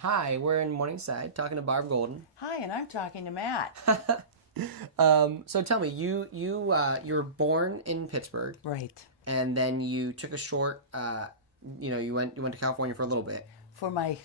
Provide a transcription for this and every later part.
Hi, we're in Morningside talking to Barb Golden. Hi, and I'm talking to Matt. So tell me, you were born in Pittsburgh, Right. and then you took a short, you went to California for a little bit. For my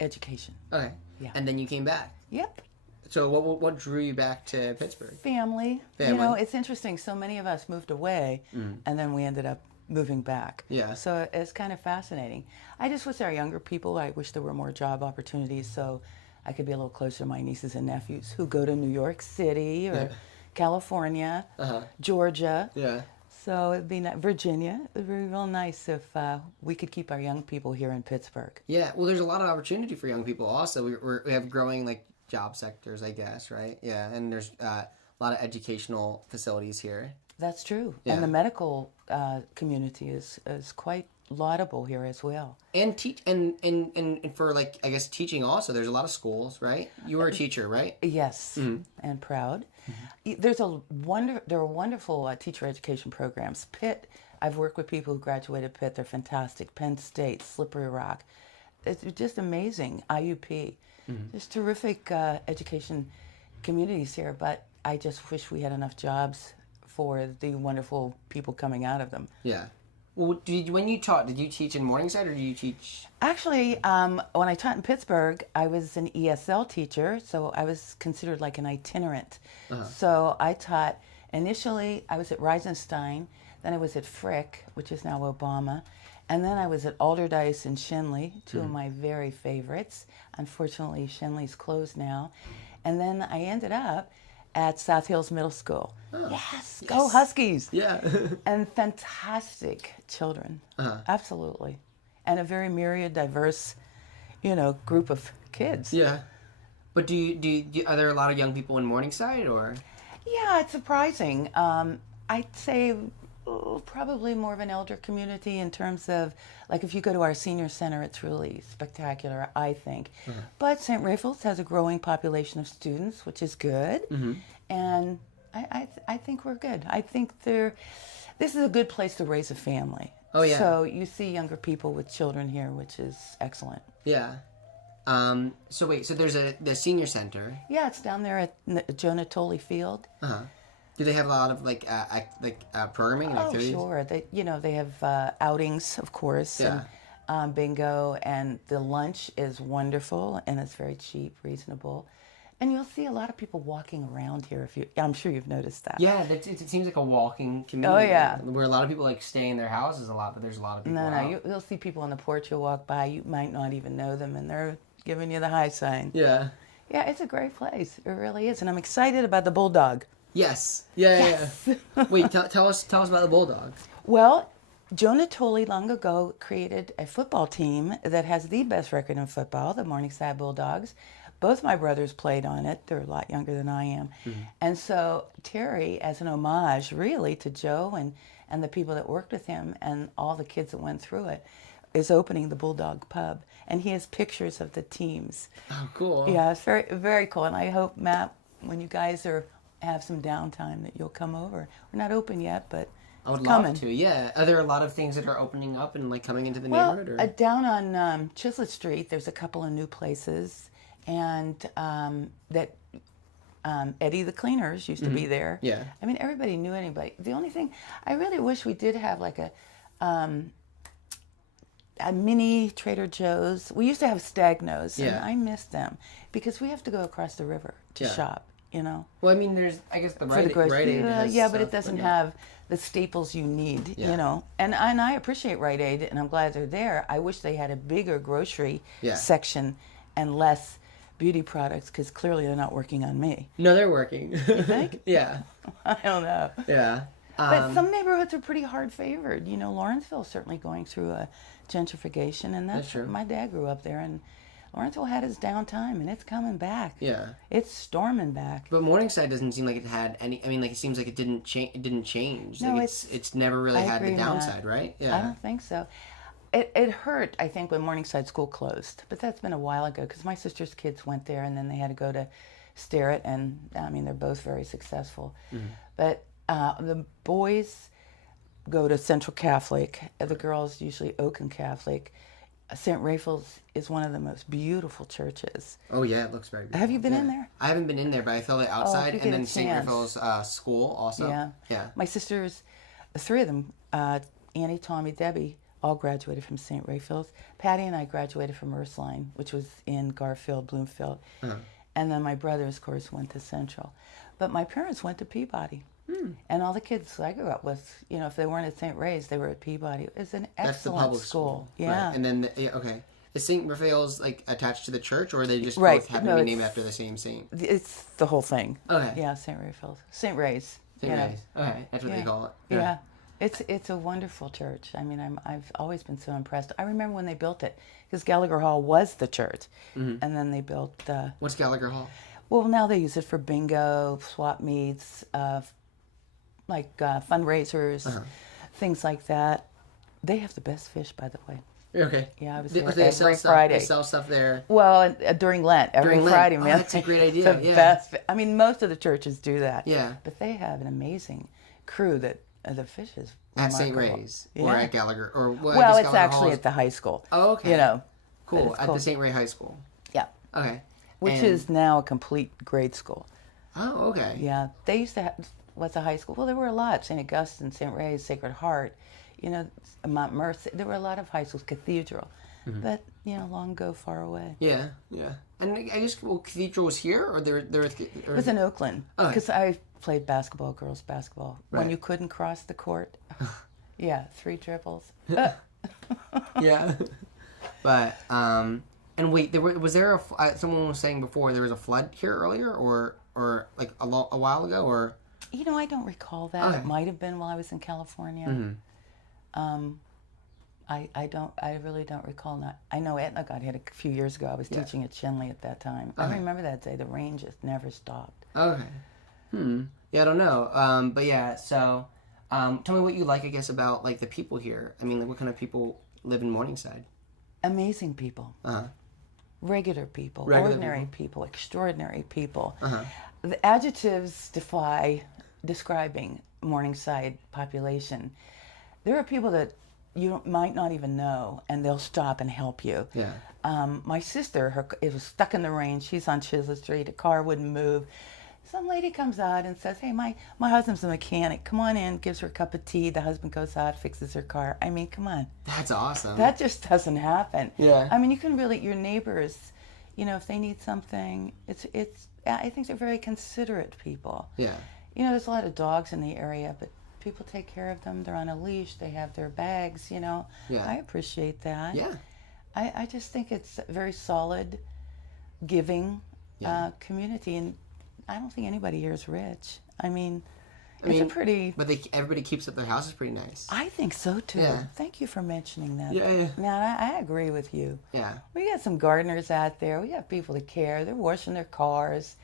education. Okay. Yeah. And then you came back. Yep. So what drew you back to Pittsburgh? Family. Family. You know, it's interesting. So many of us moved away, and then we ended up moving back. Yeah. So it's kind of fascinating. I just wish our younger people, I wish there were more job opportunities so I could be a little closer to my nieces and nephews who go to New York City or California, Georgia. Yeah. So it'd be Virginia. It'd be real nice if we could keep our young people here in Pittsburgh. Yeah. Well, there's a lot of opportunity for young people. Also, we have growing job sectors, I guess, right? Yeah. And there's a lot of educational facilities here. That's true. Yeah. And the medical community is quite laudable here as well. And teach and for I guess teaching also. There's a lot of schools, right? You were a teacher, right? Yes, and proud. There are wonderful teacher education programs. Pitt, I've worked with people who graduated Pitt. They're fantastic. Penn State, Slippery Rock. It's just amazing. IUP. There's terrific education communities here, but I just wish we had enough jobs for the wonderful people coming out of them. Yeah. Well, when you taught, did you teach in Morningside or did you teach? Actually, when I taught in Pittsburgh, I was an ESL teacher, so I was considered like an itinerant. So I taught, initially I was at Reisenstein, then I was at Frick, which is now Obama, and then I was at Alderdice and Shenley, two of my very favorites. Unfortunately, Shenley's closed now. And then I ended up at South Hills Middle School. Yes, go Huskies. Yeah. And fantastic children, absolutely. And a very myriad, diverse, group of kids. Yeah. But are there a lot of young people in Morningside or? Yeah, it's surprising. I'd say probably more of an elder community in terms of, if you go to our senior center, it's really spectacular, I think. But St. Raphael's has a growing population of students, which is good. And I think we're good. I think this is a good place to raise a family. Oh, yeah. So you see younger people with children here, which is excellent. Yeah. So there's the senior center. Yeah, it's down there at Jonah Tolley Field. Do they have a lot of programming and activities? Oh, sure. They have outings, of course, and bingo, and the lunch is wonderful, and it's very cheap, reasonable. And you'll see a lot of people walking around here. I'm sure you've noticed that. Yeah, it seems like a walking community. Oh, yeah. Where a lot of people stay in their houses a lot, but there's a lot of people out. You'll see people on the porch. You'll walk by. You might not even know them, and they're giving you the high sign. Yeah. Yeah, it's a great place. It really is, and I'm excited about the Bulldog. Yes. Yeah. Wait, tell us about the Bulldog. Well, Jonah Tolley long ago created a football team that has the best record in football, the Morningside Bulldogs. Both my brothers played on it. They're a lot younger than I am. And so Terry, as an homage really to Joe and the people that worked with him and all the kids that went through it, is opening the Bulldog Pub. And he has pictures of the teams. Oh, cool. Yeah, it's very, very cool. And I hope, Matt, when you guys have some downtime, that you'll come over. We're not open yet, but I would coming. love to. Yeah. Are there a lot of things that are opening up and coming into the neighborhood? Or? Down on Chislett Street, there's a couple of new places, and that Eddie the Cleaners used to be there. Yeah. I mean, everybody knew anybody. The only thing I really wish we did have a mini Trader Joe's. We used to have Stagnos, and I miss them because we have to go across the river to shop. Well, I mean, there's, I guess, the Rite Aid has but stuff, it doesn't have the staples you need, And I appreciate Rite Aid, and I'm glad they're there. I wish they had a bigger grocery section and less beauty products, because clearly they're not working on me. No, they're working. You think? Yeah. I don't know. Yeah. But some neighborhoods are pretty hard favored. Lawrenceville's certainly going through a gentrification, and that's true. My dad grew up there, and Lawrenceville had its downtime, and it's coming back. Yeah. It's storming back. But Morningside doesn't seem like it had any. I mean, it seems like it didn't change. It didn't change. No, it's never really had the downside, right? Yeah. I don't think so. It hurt, I think, when Morningside School closed, but that's been a while ago because my sister's kids went there, and then they had to go to Sterrett, and I mean, they're both very successful. But the boys go to Central Catholic. The girls usually Oaken Catholic. St. Raphael's is one of the most beautiful churches. Oh yeah, it looks very beautiful. Have you been in there? I haven't been in there, but I felt it outside, if you and get a then St. chance. Raphael's school also. Yeah. Yeah. My sisters, three of them, Annie, Tommy, Debbie, all graduated from St. Raphael's. Patty and I graduated from Ursuline, which was in Garfield, Bloomfield. And then my brothers, of course, went to Central. But my parents went to Peabody. And all the kids I grew up with, you know, if they weren't at St. Ray's, they were at Peabody. It was an That's the excellent public school. Yeah. Right. And then, okay. Is St. Raphael's like attached to the church, or are they just Right. both happen to be named after the same saint? It's the whole thing. Okay. Yeah, St. Raphael's. St. Ray's. St. Ray's. Okay, that's what they call it. Yeah. It's a wonderful church. I mean, I've always been so impressed. I remember when they built it, because Gallagher Hall was the church, and then they built. What's Gallagher Hall? Well, now they use it for bingo, swap meets, fundraisers, things like that. They have the best fish, by the way. Okay. Yeah, I was They there every sell Friday. They sell stuff there. Well, during Lent, every During Lent. Friday, Oh, man. that's a great idea. The Yeah. best. I mean, most of the churches do that. Yeah. But they have an amazing crew that the fish is At St. remarkable. Ray's Yeah. or at Gallagher or Well, it's actually at the high school. Oh, okay. You know. Cool. But it's At called- the St. Ray High School. Yeah. Okay. Which And- is now a complete grade school. Oh, okay. Yeah. They used to have, what's a high school? Well, there were a lot. St. Augustine, St. Ray's, Sacred Heart, you know, Mount Mercy. There were a lot of high schools, Cathedral. But, you know, long ago, far away. Yeah, yeah. And I guess Cathedral was here, or It was in Oakland, because I played basketball, girls basketball. Right. When you couldn't cross the court. Yeah, 3 triples. Yeah. But and wait, was there someone was saying before there was a flood here earlier, or like a while ago, or? You know, I don't recall that. Okay. It might have been while I was in California. I really don't recall. I know Etna got hit a few years ago. I was teaching at Shenley at that time. I remember that day. The rain just never stopped. Okay. Yeah, I don't know. But yeah, so tell me what you like, I guess, about like the people here. I mean, like, what kind of people live in Morningside? Amazing people. Regular people. Regular Ordinary people. Extraordinary people. Uh-huh. The adjectives defy describing Morningside population. There are people that you might not even know, and they'll stop and help you. Yeah. My sister, it was stuck in the rain. She's on Chisholm Street. A car wouldn't move. Some lady comes out and says, "Hey, my husband's a mechanic. Come on in." Gives her a cup of tea. The husband goes out, fixes her car. I mean, come on. That's awesome. That just doesn't happen. Yeah. I mean, you can really, your neighbors, you know, if they need something, I think they're very considerate people. Yeah. You know, there's a lot of dogs in the area, but people take care of them. They're on a leash. They have their bags, you know. Yeah. I appreciate that. Yeah. I just think it's a very solid, giving community. And I don't think anybody here is rich. I mean, it's a pretty... But everybody keeps up their houses pretty nice. I think so, too. Yeah. Thank you for mentioning that. Yeah. Man, I agree with you. Yeah. We got some gardeners out there. We got people that care. They're washing their cars.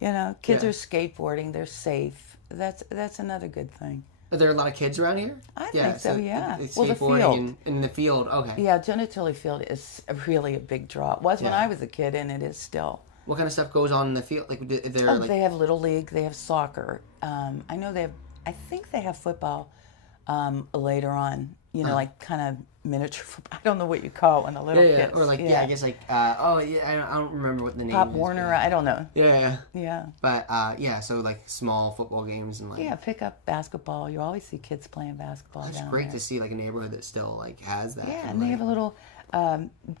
You know, kids are skateboarding. They're safe. That's another good thing. Are there a lot of kids around here? I think so, yeah. Well, the field. in the field, okay. Yeah, Gentilly Field is really a big draw. It was when Yeah. I was a kid, and it is still. What kind of stuff goes on in the field? Like, They have Little League. They have soccer. I know I think they have football later on. You know, like kind of miniature football. I don't know what you call it when the little kids. Or like, I guess like, I don't remember what the name Pop is. Warner, but- I don't know. Yeah. Yeah. But, so like small football games and like. Yeah, pick up basketball. You always see kids playing basketball It's down great there. to see like a neighborhood that still like has that. Yeah, and they have a little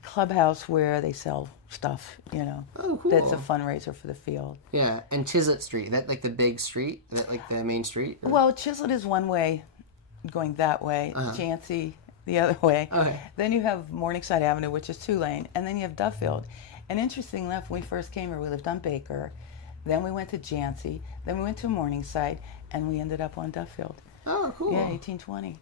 clubhouse where they sell stuff, you know. Oh, cool. That's a fundraiser for the field. Yeah, and Chislett Street, that like the big street, that like the main street? Or- Well, Chislett is one way, going that way. Jancy, the other way. Okay. Then you have Morningside Avenue, which is 2-lane, and then you have Duffield. And interesting enough, when we first came here, we lived on Baker. Then we went to Jancy. Then we went to Morningside, and we ended up on Duffield. Oh, cool. Yeah, 1820.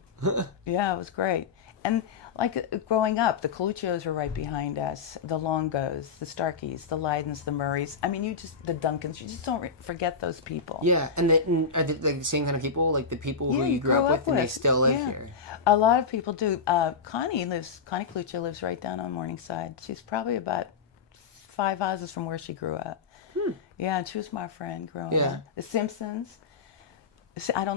Yeah, it was great. And like growing up, the Coluccios were right behind us, the Longos, the Starkeys, the Lydens, the Murrays. I mean, the Duncans, you just don't forget those people. Yeah, and are they like the same kind of people, like the people who you grew up with, and they still live here? A lot of people do. Connie Coluccio lives right down on Morningside. She's probably about 5 houses from where she grew up. Yeah, and she was my friend growing up. The Simpsons.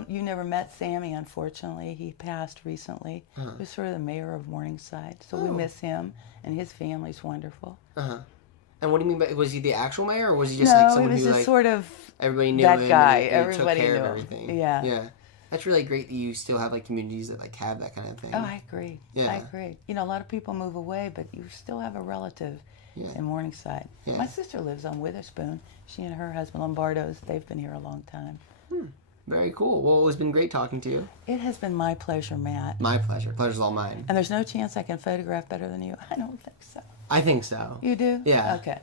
You never met Sammy, unfortunately. He passed recently. He was sort of the mayor of Morningside, so we miss him, and his family's wonderful. And what do you mean by, was he the actual mayor, or was he just like someone he was who just sort of everybody knew that him guy. and Everybody took care knew of him. everything? Yeah. Yeah. That's really great that you still have like communities that like have that kind of thing. Oh, I agree. Yeah. I agree. You know, a lot of people move away, but you still have a relative in Morningside. Yeah. My sister lives on Witherspoon. She and her husband, Lombardo's, they've been here a long time. Very cool. Well, it's been great talking to you. It has been my pleasure, Matt. My pleasure. Pleasure's all mine. And there's no chance I can photograph better than you? I don't think so. I think so. You do? Yeah. Okay.